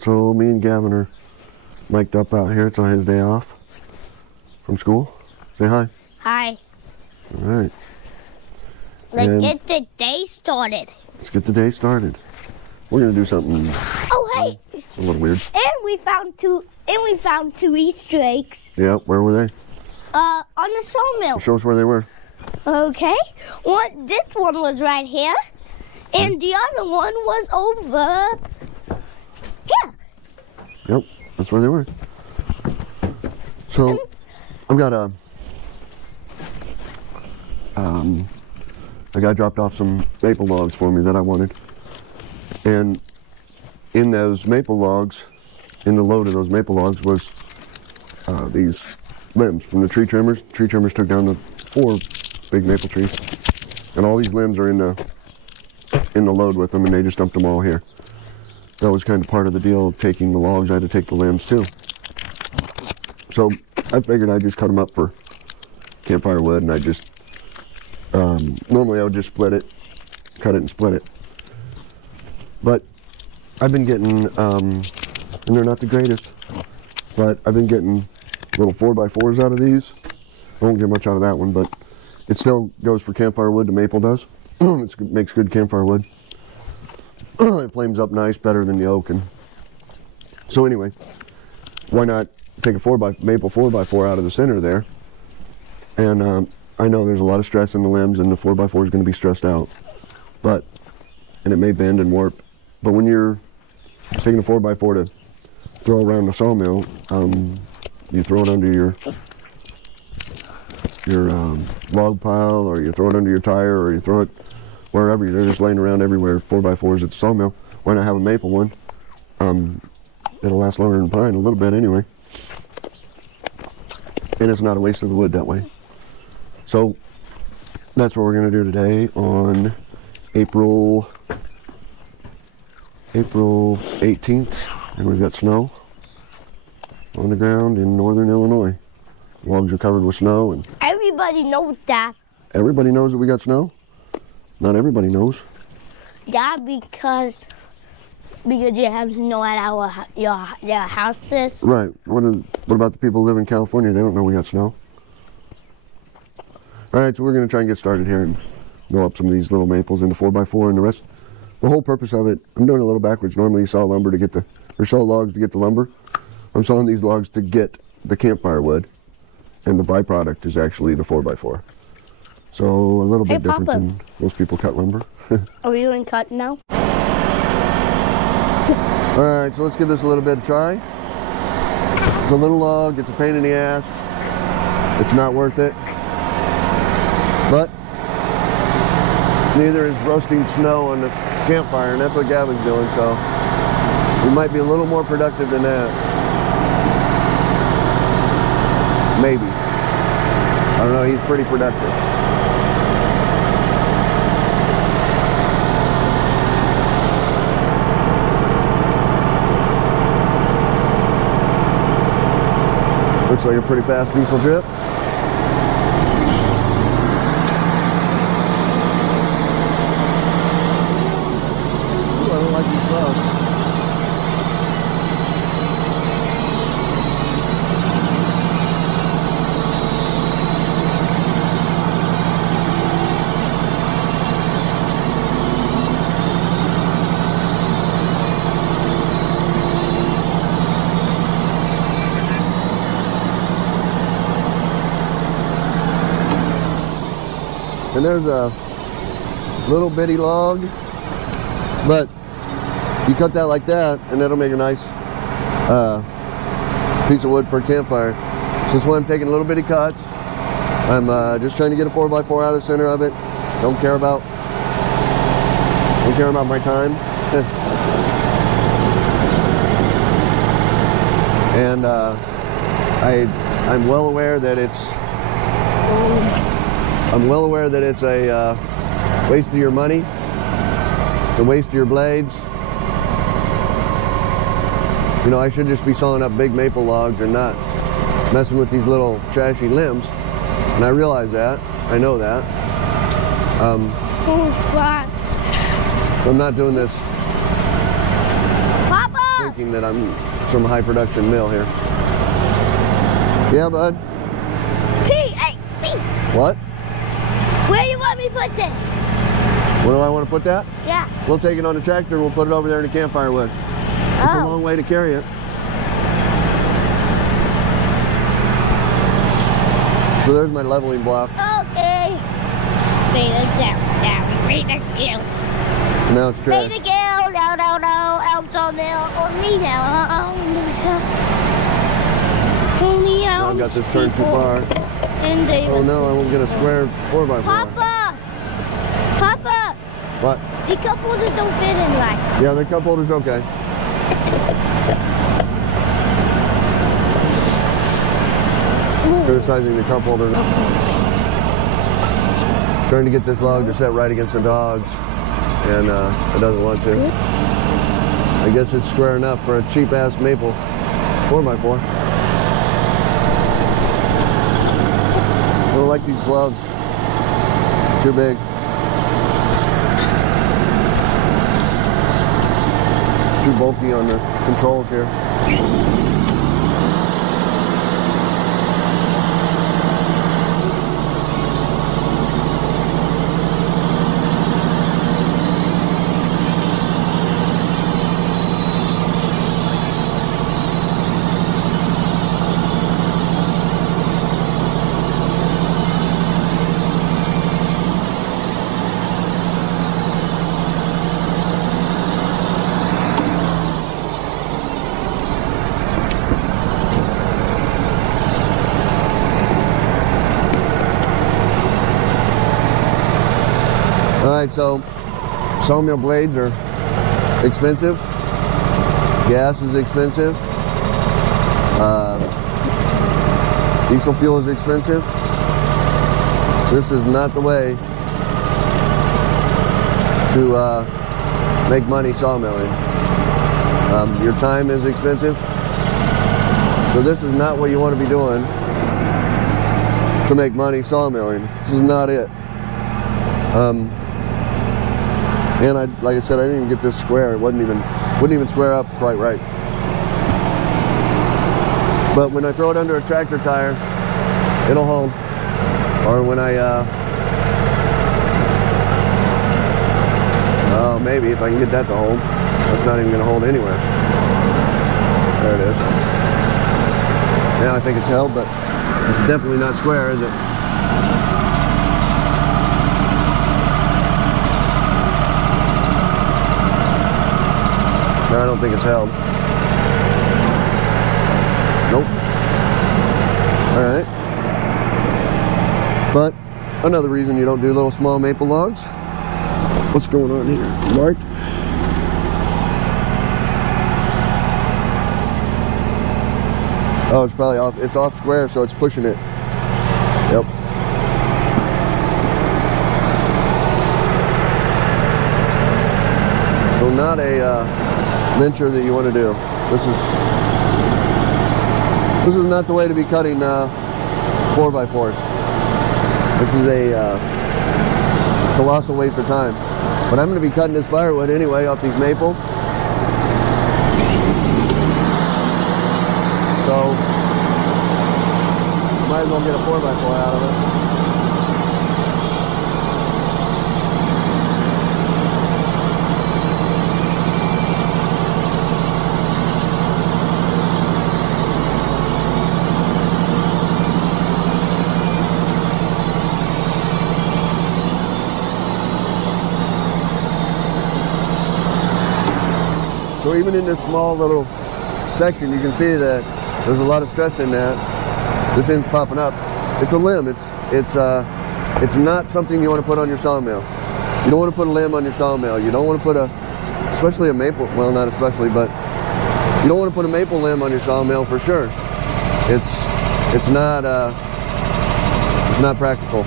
So me and Gavin are mic'd up out here. It's on his day off from school. Say hi. Hi. All right. Let's get the day started. Let's get the day started. We're gonna do something. Oh hey. A little weird. And we found two Easter eggs. Yeah, where were they? On the sawmill. Show us where they were. Okay. This one was right here, and the other one was over here. Yep, that's where they were. So I've got a guy dropped off some maple logs for me that I wanted, and in those maple logs, in the load of those maple logs was these limbs from the tree trimmers. Tree trimmers took down the 4 big maple trees, and all these limbs are in the load with them, and they just dumped them all here. That was kind of part of the deal of taking the logs. I had to take the limbs too. So I figured I'd just cut them up for campfire wood, and I just normally I would just split it, cut it and split it. But I've been getting, and they're not the greatest, but I've been getting little 4x4s out of these. I won't get much out of that one, but it still goes for campfire wood. The maple does. It makes good campfire wood. It flames up nice, better than the oak. And so anyway, why not take a maple 4x4 out of the center there? And I know there's a lot of stress in the limbs, and the 4x4 is going to be stressed out, and it may bend and warp. But when you're taking a 4x4 to throw around the sawmill, you throw it under your log pile, or you throw it under your tire, or you throw it wherever. They're just laying around everywhere. 4x4s at the sawmill. Why not have a maple one? It'll last longer than pine, a little bit anyway. And it's not a waste of the wood that way. So that's what we're going to do today on April 18th, and we've got snow on the ground in northern Illinois. Logs are covered with snow, and Everybody knows that. everybody knows that we got snow. Not everybody knows. Yeah, because you have snow at your houses. Right. What about the people who live in California? They don't know we got snow. All right, so we're going to try and get started here and go up some of these little maples into 4x4 and the rest. The whole purpose of it, I'm doing it a little backwards. Normally you saw lumber to get saw logs to get the lumber. I'm sawing these logs to get the campfire wood, and the byproduct is actually the 4x4. So a little bit different than most people cut lumber. Are we doing cut now? All right, so let's give this a little bit of a try. It's a little log, it's a pain in the ass. It's not worth it. But neither is roasting snow on the campfire, and that's what Gavin's doing, so we might be a little more productive than that. Maybe. I don't know, he's pretty productive. Looks like a pretty fast diesel drip. Ooh, I don't like these slow. And there's a little bitty log, but you cut that like that, and that'll make a nice piece of wood for a campfire. So this one I'm taking little bitty cuts. I'm just trying to get a 4x4 out of the center of it. Don't care about my time. And I'm well aware that it's a waste of your money. It's a waste of your blades. You know, I should just be sawing up big maple logs and not messing with these little trashy limbs. And I realize that. I know that. Oh, fuck. I'm not doing this. Papa! shocking that I'm from a high production mill here. Yeah, bud? Pete, hey, Pete. What? Where do you want me to put this? Where do I want to put that? Yeah. We'll take it on the tractor and we'll put it over there in the campfire wood. It's a long way to carry it. So there's my leveling block. Okay. Read it down. Read it down. Now it's trash. Read it down. No. Elm sawmill. Only elms. Only elms. Now I've got this turned too far. And they Oh no, I won't get a square 4x4. Papa. What? The cup holders don't fit in right. Yeah, the cup holder's okay. Criticizing the cup holder. Trying to get this log to set right against the dogs, and it doesn't want to. I guess it's square enough for a cheap-ass maple 4x4. I don't like these gloves. Too big. Too bulky on the controls here. Alright, so sawmill blades are expensive. Gas is expensive. Diesel fuel is expensive. This is not the way to make money sawmilling. Your time is expensive. So this is not what you want to be doing to make money sawmilling. This is not it. And like I said, I didn't even get this square. It wouldn't even square up quite right. But when I throw it under a tractor tire, it'll hold. Or when I, oh, maybe if I can get that to hold. That's not even going to hold anywhere. There it is. Now I think it's held, but it's definitely not square, is it? No, I don't think it's held. Nope. Alright. But another reason you don't do little small maple logs. What's going on here, Mark? Oh, it's probably off. It's off square, so it's pushing it. Yep. So not a venture that you want to do. This is not the way to be cutting 4x4s. This is a colossal waste of time. But I'm going to be cutting this firewood anyway off these maples. So might as well get a 4x4 out of it. So even in this small little section, you can see that there's a lot of stress in that. This end's popping up. It's a limb. It's not something you want to put on your sawmill. You don't want to put a limb on your sawmill. You don't want to put especially a maple. Well, not especially, but you don't want to put a maple limb on your sawmill for sure. It's not practical.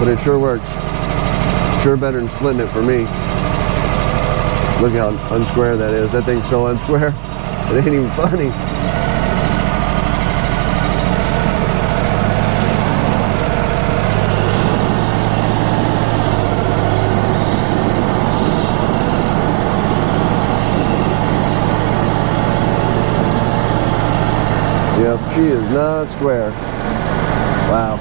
But it sure works. Sure better than splitting it for me. Look how unsquare that is. That thing's so unsquare, it ain't even funny. She is not square. Wow.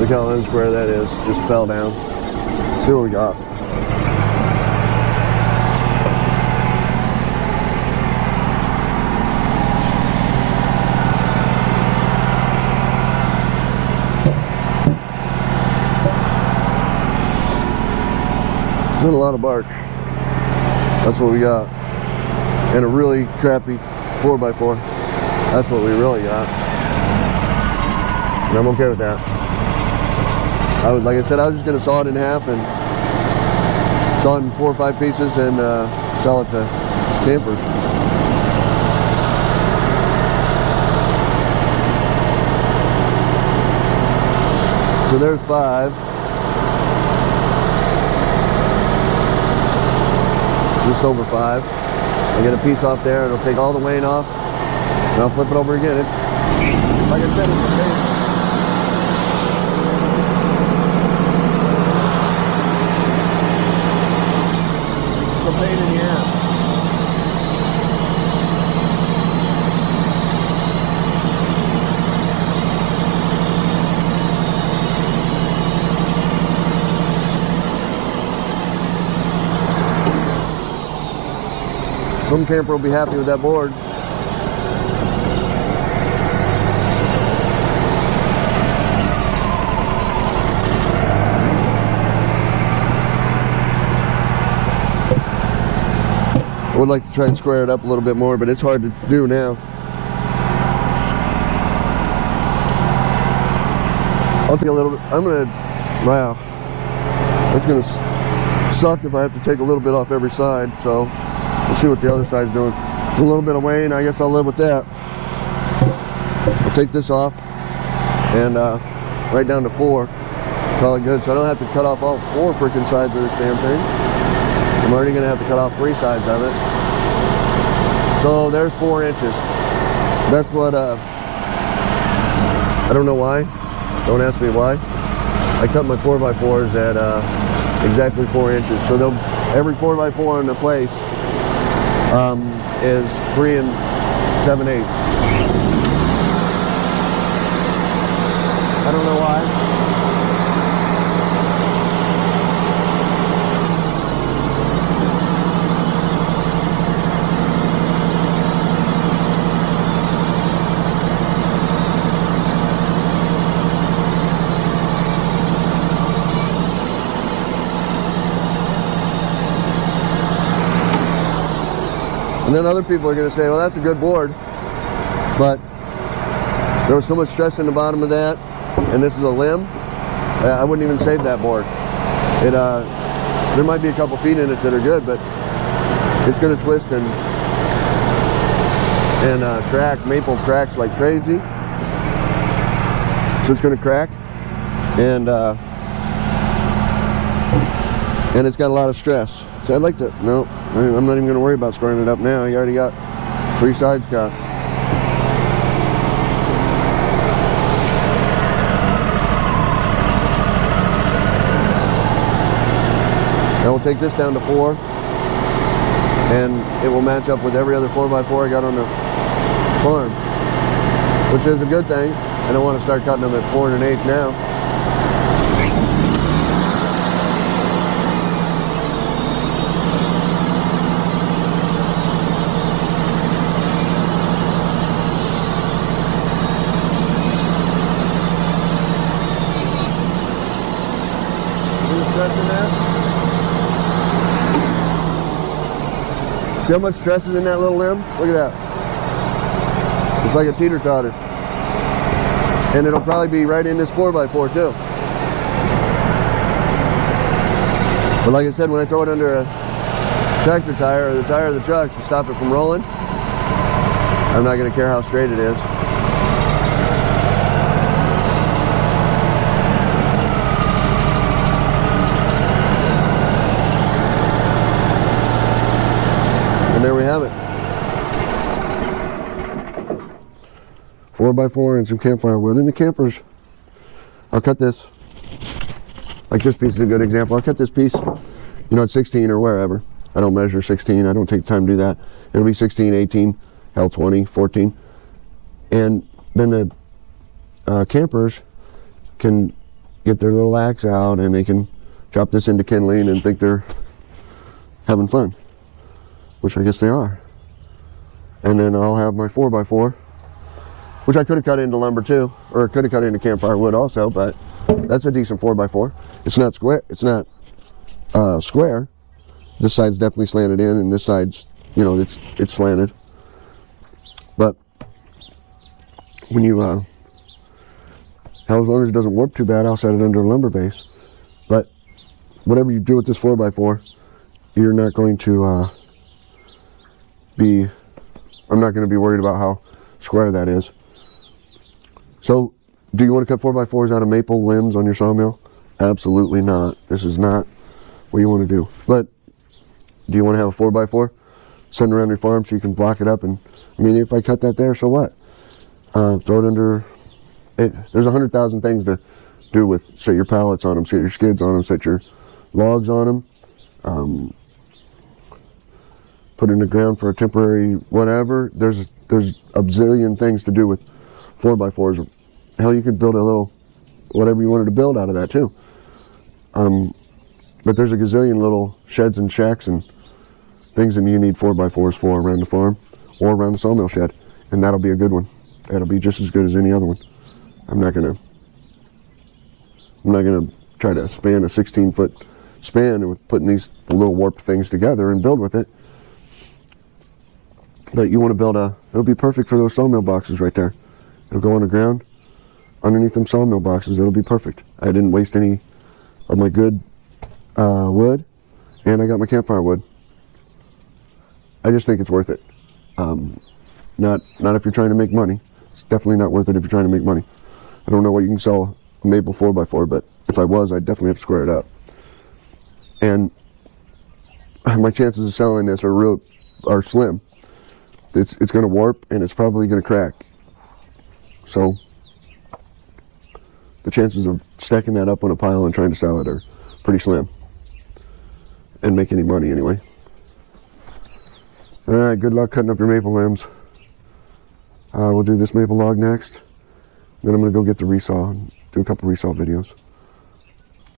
Look how unsquare that is. Just fell down. See what we got. Not a lot of bark. That's what we got. And a really crappy 4x4. That's what we really got. And I'm okay with that. Like I said, I was just going to saw it in half and saw it in 4 or 5 pieces and sell it to campers. So there's 5. Just over 5. I get a piece off there, it'll take all the weight off, and I'll flip it over again. It's, like I said, it's a pain. It's a pain in the ass. Some camper will be happy with that board. I would like to try and square it up a little bit more, but it's hard to do now. I'll take a little bit. Wow. That's gonna suck if I have to take a little bit off every side, so we'll see what the other side's doing. A little bit of weight, I guess I'll live with that. I'll take this off and right down to 4. Call it good, so I don't have to cut off all 4 freaking sides of this damn thing. I'm already going to have to cut off 3 sides of it. So there's 4 inches. That's what, I don't know why. Don't ask me why. I cut my 4x4s at exactly 4 inches. So every 4x4 in the place is 3 7/8. I don't know why. And then other people are going to say, well, that's a good board, but there was so much stress in the bottom of that, and this is a limb, I wouldn't even save that board. There might be a couple feet in it that are good, but it's going to twist and crack. Maple cracks like crazy, so it's going to crack, and it's got a lot of stress. So I'd like to, no, I'm not even going to worry about squaring it up now. You already got 3 sides cut. Now we'll take this down to 4, and it will match up with every other 4x4 I got on the farm, which is a good thing. I don't want to start cutting them at 4 1/8 now. See how much stress is in that little limb? Look at that. It's like a teeter-totter. And it'll probably be right in this 4x4 too. But like I said, when I throw it under a tractor tire or the tire of the truck to stop it from rolling, I'm not going to care how straight it is. And there we have it. 4x4 and some campfire wood. And the campers, I'll cut this. Like this piece is a good example. I'll cut this piece, you know, at 16 or wherever. I don't measure 16. I don't take the time to do that. It'll be 16, 18, hell 20, 14. And then the campers can get their little axe out and they can chop this into kindling and think they're having fun, which I guess they are. And then I'll have my 4x4, which I could have cut into lumber too, or could have cut into campfire wood also, but that's a decent 4x4. It's not square. It's not square. This side's definitely slanted in, and this side's, you know, it's slanted. But when you, hell, as long as it doesn't warp too bad, I'll set it under a lumber base. But whatever you do with this 4x4, you're not going to I'm not going to be worried about how square that is. So, do you want to cut 4x4s out of maple limbs on your sawmill? Absolutely not. This is not what you want to do. But do you want to have a 4x4 sitting around your farm so you can block it up? And I mean, if I cut that there, so what? Throw it under. There's 100,000 things to do with set your pallets on them, set your skids on them, set your logs on them. Put in the ground for a temporary whatever. There's a bazillion things to do with 4x4s. Hell, you could build a little whatever you wanted to build out of that too. But there's a gazillion little sheds and shacks and things that you need 4x4s for around the farm or around the sawmill shed, and that'll be a good one. That'll be just as good as any other one. I'm not gonna try to span a 16-foot span with putting these little warped things together and build with it. But you want to build it'll be perfect for those sawmill boxes right there. It'll go on the ground underneath them sawmill boxes. It'll be perfect. I didn't waste any of my good wood, and I got my campfire wood. I just think it's worth it. Not if you're trying to make money. It's definitely not worth it if you're trying to make money. I don't know what you can sell a maple 4x4, but if I was, I'd definitely have to square it up. And my chances of selling this are slim. It's going to warp and it's probably going to crack. So the chances of stacking that up on a pile and trying to sell it are pretty slim, and make any money anyway. All right, good luck cutting up your maple limbs. We'll do this maple log next. Then I'm going to go get the resaw and do a couple resaw videos.